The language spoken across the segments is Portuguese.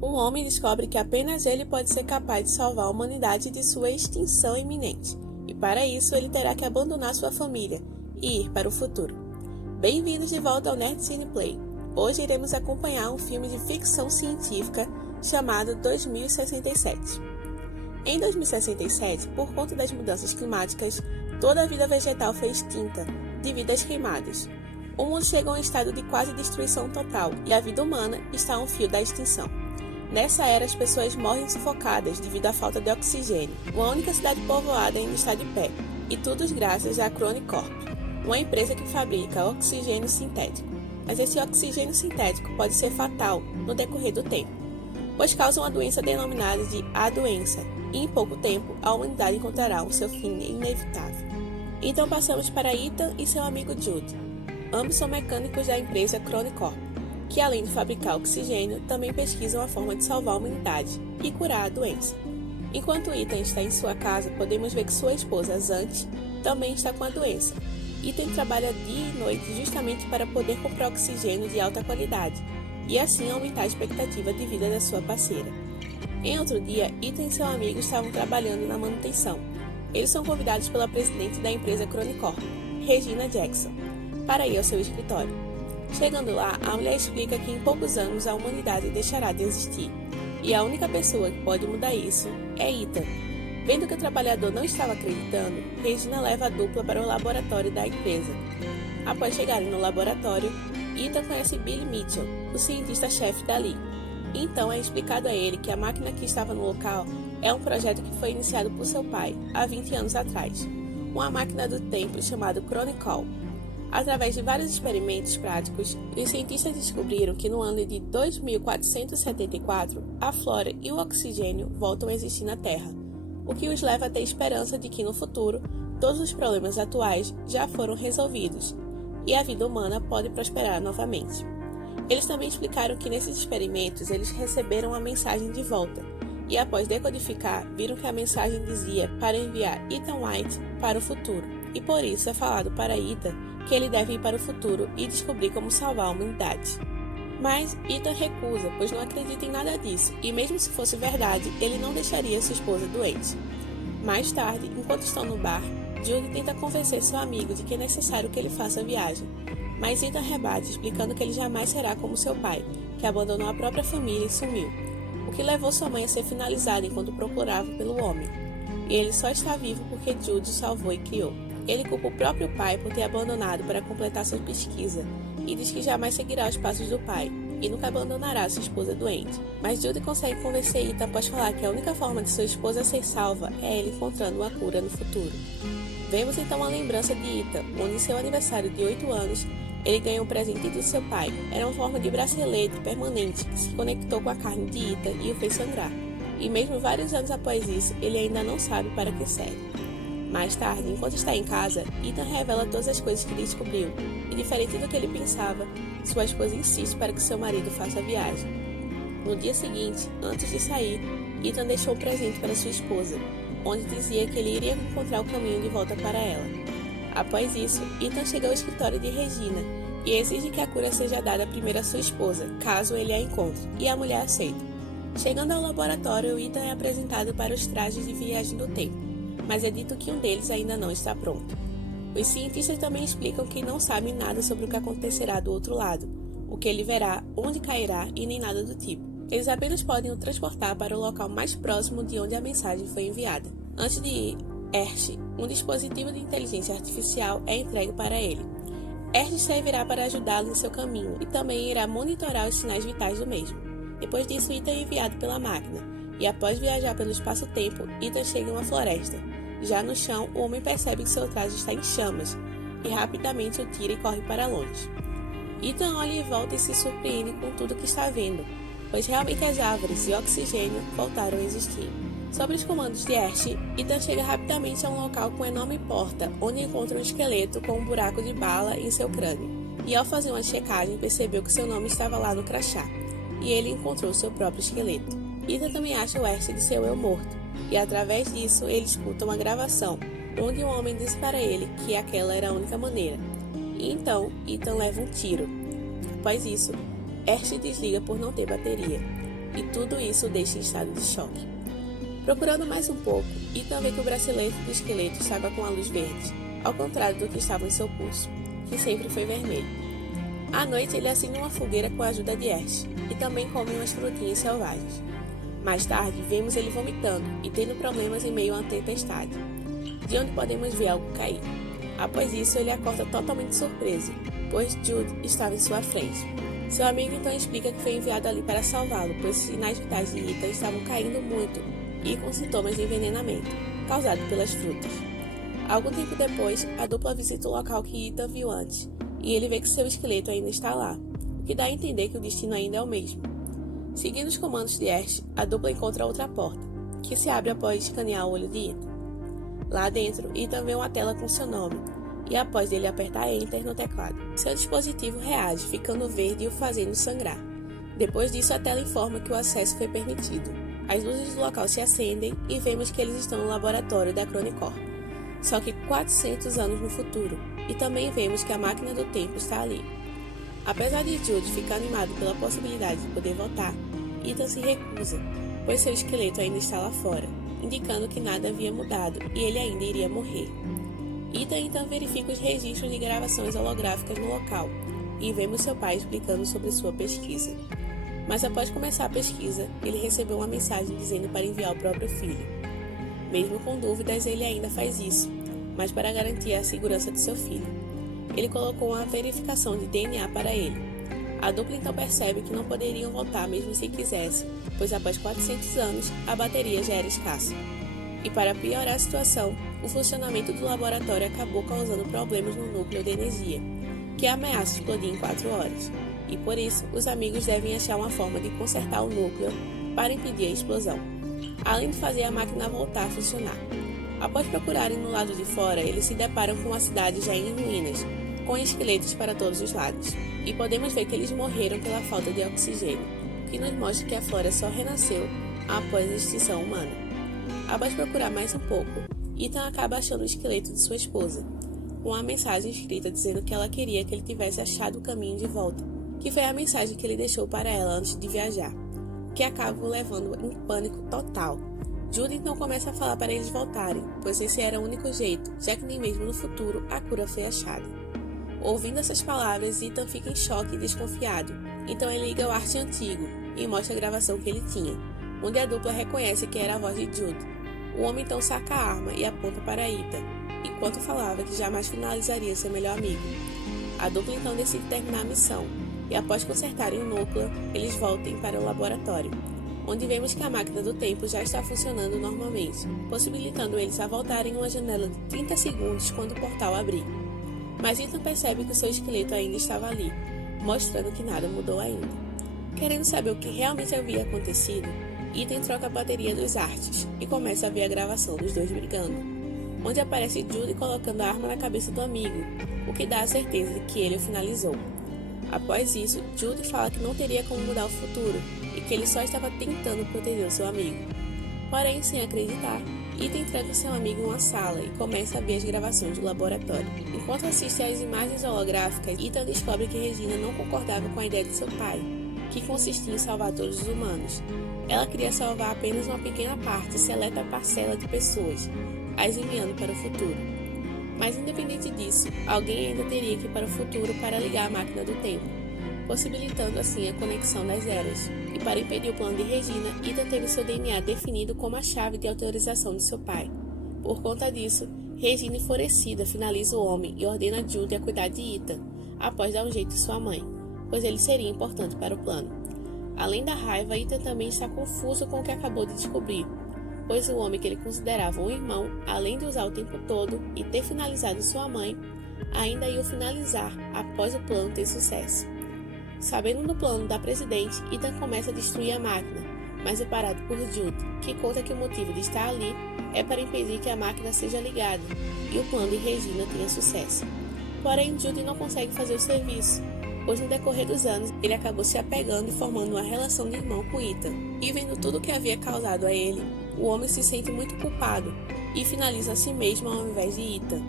Um homem descobre que apenas ele pode ser capaz de salvar a humanidade de sua extinção iminente, e para isso ele terá que abandonar sua família e ir para o futuro. Bem-vindos de volta ao Nerd Cine Play. Hoje iremos acompanhar um filme de ficção científica chamado 2067. Em 2067, por conta das mudanças climáticas, toda a vida vegetal foi extinta devido às queimadas. O mundo chegou a um estado de quase destruição total e a vida humana está a um fio da extinção. Nessa era, as pessoas morrem sufocadas devido à falta de oxigênio. Uma única cidade povoada ainda está de pé, e tudo graças à Chronic Corp, uma empresa que fabrica oxigênio sintético. Mas esse oxigênio sintético pode ser fatal no decorrer do tempo, pois causa uma doença denominada de A Doença, e em pouco tempo a humanidade encontrará o seu fim inevitável. Então passamos para Ethan e seu amigo Jude. Ambos são mecânicos da empresa Chronic Corp, que além de fabricar oxigênio, também pesquisam a forma de salvar a humanidade e curar a doença. Enquanto Ethan está em sua casa, podemos ver que sua esposa, Zant, também está com a doença. Ethan trabalha dia e noite justamente para poder comprar oxigênio de alta qualidade e assim aumentar a expectativa de vida da sua parceira. Em outro dia, Ethan e seu amigo estavam trabalhando na manutenção. Eles são convidados pela presidente da empresa Chronic Corp, Regina Jackson, para ir ao seu escritório. Chegando lá, a mulher explica que em poucos anos a humanidade deixará de existir, e a única pessoa que pode mudar isso é Ethan. Vendo que o trabalhador não estava acreditando, Regina leva a dupla para o laboratório da empresa. Após chegarem no laboratório, Ethan conhece Billy Mitchell, o cientista-chefe dali. Então é explicado a ele que a máquina que estava no local é um projeto que foi iniciado por seu pai há 20 anos atrás, uma máquina do tempo chamada Chronicle. Através de vários experimentos práticos, os cientistas descobriram que no ano de 2474, a flora e o oxigênio voltam a existir na Terra, o que os leva a ter esperança de que no futuro, todos os problemas atuais já foram resolvidos e a vida humana pode prosperar novamente. Eles também explicaram que nesses experimentos eles receberam uma mensagem de volta, e após decodificar, viram que a mensagem dizia para enviar Ethan White para o futuro, e por isso é falado para Ethan que ele deve ir para o futuro e descobrir como salvar a humanidade. Mas Ethan recusa, pois não acredita em nada disso, e mesmo se fosse verdade, ele não deixaria sua esposa doente. Mais tarde, enquanto estão no bar, Jude tenta convencer seu amigo de que é necessário que ele faça a viagem, mas Ethan rebate, explicando que ele jamais será como seu pai, que abandonou a própria família e sumiu, o que levou sua mãe a ser finalizada enquanto procurava pelo homem. E ele só está vivo porque Jude o salvou e criou. Ele culpa o próprio pai por ter abandonado para completar sua pesquisa e diz que jamais seguirá os passos do pai e nunca abandonará sua esposa doente. Mas Jude consegue convencer Ethan após falar que a única forma de sua esposa ser salva é ele encontrando uma cura no futuro. Vemos então a lembrança de Ethan, onde em seu aniversário de 8 anos, ele ganhou um presente do seu pai. Era uma forma de bracelete permanente que se conectou com a carne de Ethan e o fez sangrar. E mesmo vários anos após isso, ele ainda não sabe para que serve. Mais tarde, enquanto está em casa, Ethan revela todas as coisas que descobriu, e diferente do que ele pensava, sua esposa insiste para que seu marido faça a viagem. No dia seguinte, antes de sair, Ethan deixou um presente para sua esposa, onde dizia que ele iria encontrar o caminho de volta para ela. Após isso, Ethan chega ao escritório de Regina e exige que a cura seja dada primeiro à sua esposa, caso ele a encontre, e a mulher aceita. Chegando ao laboratório, Ethan é apresentado para os trajes de viagem do tempo, mas é dito que um deles ainda não está pronto. Os cientistas também explicam que não sabem nada sobre o que acontecerá do outro lado, o que ele verá, onde cairá e nem nada do tipo. Eles apenas podem o transportar para o local mais próximo de onde a mensagem foi enviada. Antes de ir, Ersh, um dispositivo de inteligência artificial, é entregue para ele. Ersh servirá para ajudá-lo em seu caminho e também irá monitorar os sinais vitais do mesmo. Depois disso, Ethan é enviado pela máquina, e após viajar pelo espaço-tempo, Ethan chega em uma floresta. Já no chão, o homem percebe que seu traje está em chamas, e rapidamente o tira e corre para longe. Ethan olha em volta e se surpreende com tudo que está vendo, pois realmente as árvores e oxigênio voltaram a existir. Sob os comandos de Ersh, Ethan chega rapidamente a um local com uma enorme porta, onde encontra um esqueleto com um buraco de bala em seu crânio, e ao fazer uma checagem percebeu que seu nome estava lá no crachá, e ele encontrou seu próprio esqueleto. Ethan também acha o Ersh de seu eu morto, e através disso ele escuta uma gravação, onde um homem diz para ele que aquela era a única maneira. E então, Ethan leva um tiro. Após isso, Ersh desliga por não ter bateria. e tudo isso o deixa em estado de choque. Procurando mais um pouco, Ethan vê que o bracelete do esqueleto estava com a luz verde, ao contrário do que estava em seu pulso, que sempre foi vermelho. À noite, ele acende uma fogueira com a ajuda de Ash, e também come umas frutinhas selvagens. Mais tarde, vemos ele vomitando e tendo problemas em meio a uma tempestade, de onde podemos ver algo cair. Após isso, ele acorda totalmente surpreso, pois Jude estava em sua frente. Seu amigo então explica que foi enviado ali para salvá-lo, pois os sinais vitais de Ethan estavam caindo muito e com sintomas de envenenamento, causado pelas frutas. Algum tempo depois, a dupla visita o local que Ethan viu antes, e ele vê que seu esqueleto ainda está lá, o que dá a entender que o destino ainda é o mesmo. Seguindo os comandos de Ash, a dupla encontra outra porta, que se abre após escanear o olho de Ethan. Lá dentro, Ethan vê uma tela com seu nome, e após ele apertar Enter no teclado, seu dispositivo reage, ficando verde e o fazendo sangrar. Depois disso, a tela informa que o acesso foi permitido. As luzes do local se acendem e vemos que eles estão no laboratório da Chronicorp, só que 400 anos no futuro, e também vemos que a máquina do tempo está ali. Apesar de Jude ficar animado pela possibilidade de poder voltar, Ethan se recusa, pois seu esqueleto ainda está lá fora, indicando que nada havia mudado e ele ainda iria morrer. Ethan então verifica os registros de gravações holográficas no local e vemos seu pai explicando sobre sua pesquisa. Mas após começar a pesquisa, ele recebeu uma mensagem dizendo para enviar o próprio filho. Mesmo com dúvidas, ele ainda faz isso, mas para garantir a segurança de seu filho. Ele colocou uma verificação de DNA para ele. A dupla então percebe que não poderiam voltar mesmo se quisessem, pois após 400 anos, a bateria já era escassa. E para piorar a situação, o funcionamento do laboratório acabou causando problemas no núcleo de energia, que ameaça explodir em 4 horas. E por isso, os amigos devem achar uma forma de consertar o núcleo para impedir a explosão, além de fazer a máquina voltar a funcionar. Após procurarem no lado de fora, eles se deparam com uma cidade já em ruínas, com esqueletos para todos os lados, e podemos ver que eles morreram pela falta de oxigênio, o que nos mostra que a flora só renasceu após a extinção humana. Após procurar mais um pouco, Ethan acaba achando o esqueleto de sua esposa, com uma mensagem escrita dizendo que ela queria que ele tivesse achado o caminho de volta, que foi a mensagem que ele deixou para ela antes de viajar, que acaba o levando em pânico total. Jude então começa a falar para eles voltarem, pois esse era o único jeito, já que nem mesmo no futuro a cura foi achada. Ouvindo essas palavras, Ethan fica em choque e desconfiado, então ele liga o arte antigo e mostra a gravação que ele tinha, onde a dupla reconhece que era a voz de Jude. O homem então saca a arma e aponta para Ethan, enquanto falava que jamais finalizaria seu melhor amigo. A dupla então decide terminar a missão, e após consertarem o núcleo, eles voltam para o laboratório, onde vemos que a máquina do tempo já está funcionando normalmente, possibilitando eles a voltarem em uma janela de 30 segundos quando o portal abrir. Mas Ethan percebe que o seu esqueleto ainda estava ali, mostrando que nada mudou ainda. Querendo saber o que realmente havia acontecido, Ethan troca a bateria dos artes e começa a ver a gravação dos dois brigando, onde aparece Jude colocando a arma na cabeça do amigo, o que dá a certeza de que ele o finalizou. Após isso, Jude fala que não teria como mudar o futuro e que ele só estava tentando proteger o seu amigo. Porém, sem acreditar, Ethan tranca seu amigo em uma sala e começa a ver as gravações do laboratório. Enquanto assiste às imagens holográficas, Ethan descobre que Regina não concordava com a ideia de seu pai, que consistia em salvar todos os humanos. Ela queria salvar apenas uma pequena parte, seleta parcela de pessoas, as enviando para o futuro. Mas independente disso, alguém ainda teria que ir para o futuro para ligar a máquina do tempo, possibilitando assim a conexão das eras. E para impedir o plano de Regina, Ethan teve seu DNA definido como a chave de autorização de seu pai. Por conta disso, Regina, enfurecida, finaliza o homem e ordena Jude a cuidar de Ethan, após dar um jeito em sua mãe, pois ele seria importante para o plano. Além da raiva, Ethan também está confuso com o que acabou de descobrir, pois o homem que ele considerava um irmão, além de usar o tempo todo e ter finalizado sua mãe, ainda ia o finalizar após o plano ter sucesso. Sabendo do plano da presidente, Ethan começa a destruir a máquina, mas é parado por Jude, que conta que o motivo de estar ali é para impedir que a máquina seja ligada e o plano de Regina tenha sucesso. Porém, Jude não consegue fazer o serviço, pois no decorrer dos anos ele acabou se apegando e formando uma relação de irmão com Ethan. E vendo tudo o que havia causado a ele, o homem se sente muito culpado e finaliza a si mesmo ao invés de Ethan.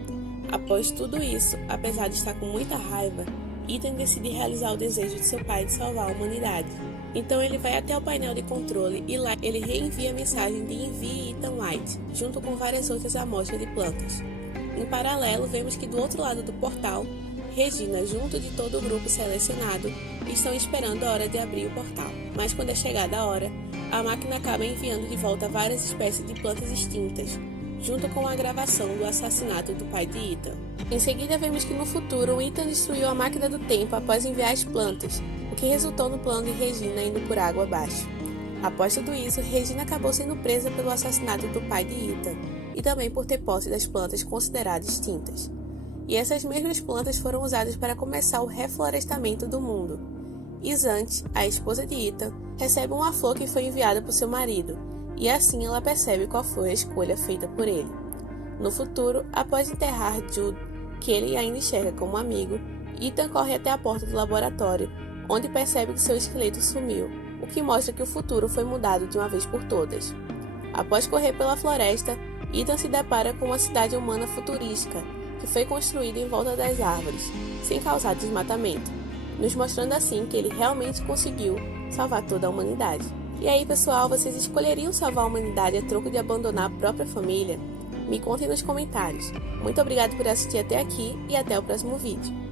Após tudo isso, apesar de estar com muita raiva, Ethan decide realizar o desejo de seu pai de salvar a humanidade. Então ele vai até o painel de controle e lá ele reenvia a mensagem de envie Ethan White, junto com várias outras amostras de plantas. Em paralelo, vemos que do outro lado do portal, Regina, junto de todo o grupo selecionado, estão esperando a hora de abrir o portal. Mas quando é chegada a hora, a máquina acaba enviando de volta várias espécies de plantas extintas, junto com a gravação do assassinato do pai de Ethan. Em seguida, vemos que no futuro, Ethan destruiu a máquina do tempo após enviar as plantas, o que resultou no plano de Regina indo por água abaixo. Após tudo isso, Regina acabou sendo presa pelo assassinato do pai de Ethan, e também por ter posse das plantas consideradas extintas. E essas mesmas plantas foram usadas para começar o reflorestamento do mundo. Isante, a esposa de Ethan, recebe uma flor que foi enviada por seu marido, e assim ela percebe qual foi a escolha feita por ele. No futuro, após enterrar Jude, que ele ainda enxerga como amigo, Ethan corre até a porta do laboratório, onde percebe que seu esqueleto sumiu, o que mostra que o futuro foi mudado de uma vez por todas. Após correr pela floresta, Ethan se depara com uma cidade humana futurística, que foi construída em volta das árvores, sem causar desmatamento, nos mostrando assim que ele realmente conseguiu salvar toda a humanidade. E aí, pessoal, vocês escolheriam salvar a humanidade a troco de abandonar a própria família? Me contem nos comentários. Muito obrigado por assistir até aqui e até o próximo vídeo.